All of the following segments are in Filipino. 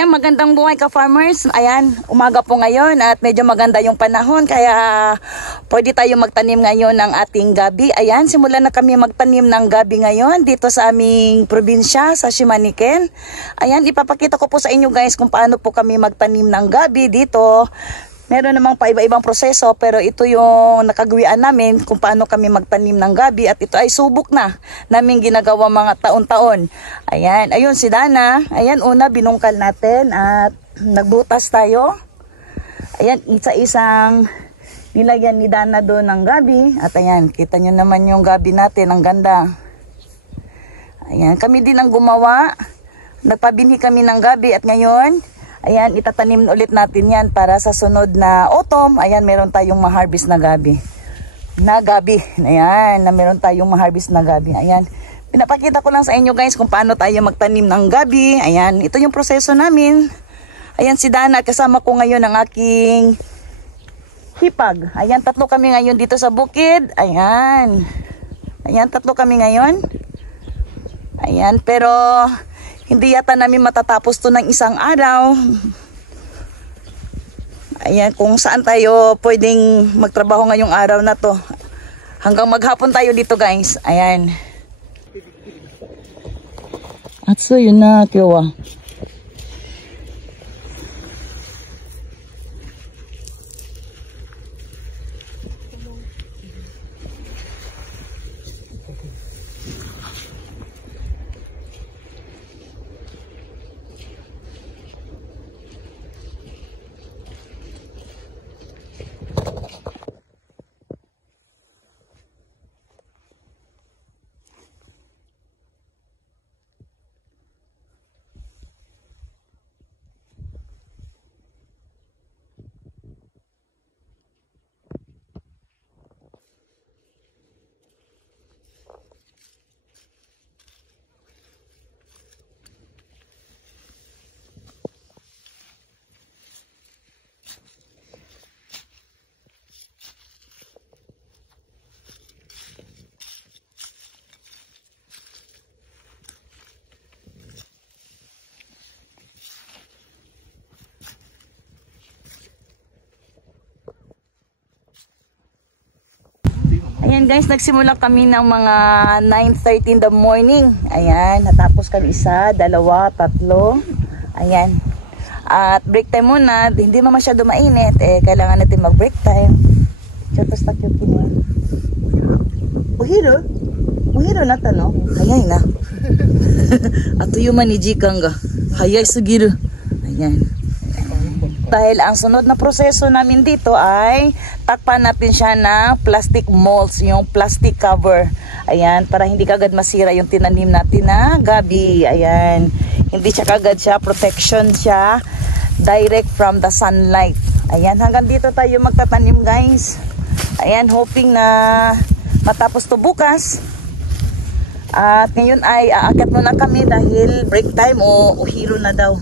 Ayan, magandang buhay ka farmers. Ayan, umaga po ngayon at medyo maganda yung panahon kaya pwede tayo magtanim ngayon ng ating gabi. Ayan, simulan na kami magtanim ng gabi ngayon dito sa aming probinsya sa Shimaniken. Ayan, ipapakita ko po sa inyo guys kung paano po kami magtanim ng gabi dito. Meron namang paiba-ibang proseso pero ito yung nakagawian namin kung paano kami magtanim ng gabi at ito ay subok na namin ginagawa mga taon-taon. Ayan, ayun si Dana. Ayan, una binungkal natin at nagbutas tayo. Ayan, isa-isang nilagyan ni Dana doon ng gabi. At ayan, kita nyo naman yung gabi natin, ang ganda. Ayan, kami din ang gumawa. Nagpabinhi kami ng gabi at ngayon, ayan, itatanim ulit natin yan para sa sunod na autumn. Ayan, meron tayong ma-harvest na gabi. Ayan, na meron tayong ma-harvest na gabi. Ayan, pinapakita ko lang sa inyo guys kung paano tayo magtanim ng gabi. Ayan, ito yung proseso namin. Ayan si Dana, kasama ko ngayon ang aking hipag. Ayan, tatlo kami ngayon dito sa bukid. Ayan. Ayan, tatlo kami ngayon. Ayan, pero hindi yata namin matatapos to ng isang araw. Ayan, kung saan tayo pwedeng magtrabaho ngayong araw na to. Hanggang maghapon tayo dito guys. Ayan. At so yun na kiwa. Ayan guys, nagsimula kami ng mga 9:30 in the morning. Ayan, natapos kami isa, dalawa, tatlo. Ayan. At break time muna, hindi mo masyado mainit. Kailangan natin mag-break time. Chotos na cute niya. Uhiro? Uhiro na no? Hayay na. Ato yung manijikang ga. Hayay sugiru. Ayan. Dahil ang sunod na proseso namin dito ay takpan natin siya ng plastic molds, yung plastic cover. Ayan, para hindi kagad masira yung tinanim natin na gabi. Ayan, hindi siya kagad siya, protection siya, direct from the sunlight. Ayan, hanggang dito tayo magtatanim guys. Ayan, hoping na matapos to bukas. At ngayon ay aakyat muna kami dahil break time o hiro na daw.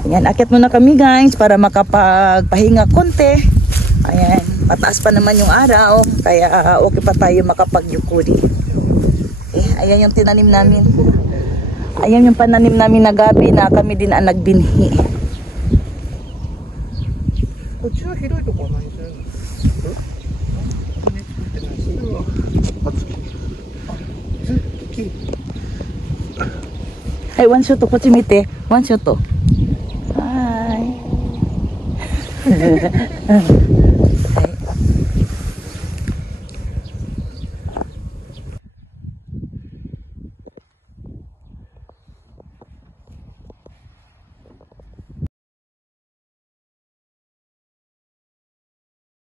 Ayan, akyat muna kami guys para makapagpahinga konti. Ayan, mataas pa naman yung araw kaya okay pa tayo makapagyukuri. Ayan yung tinanim namin. Ayan yung pananim namin na gabi na kami din ang nagbinhi. Hey, one shot to, kochimite. One shot to. Hi.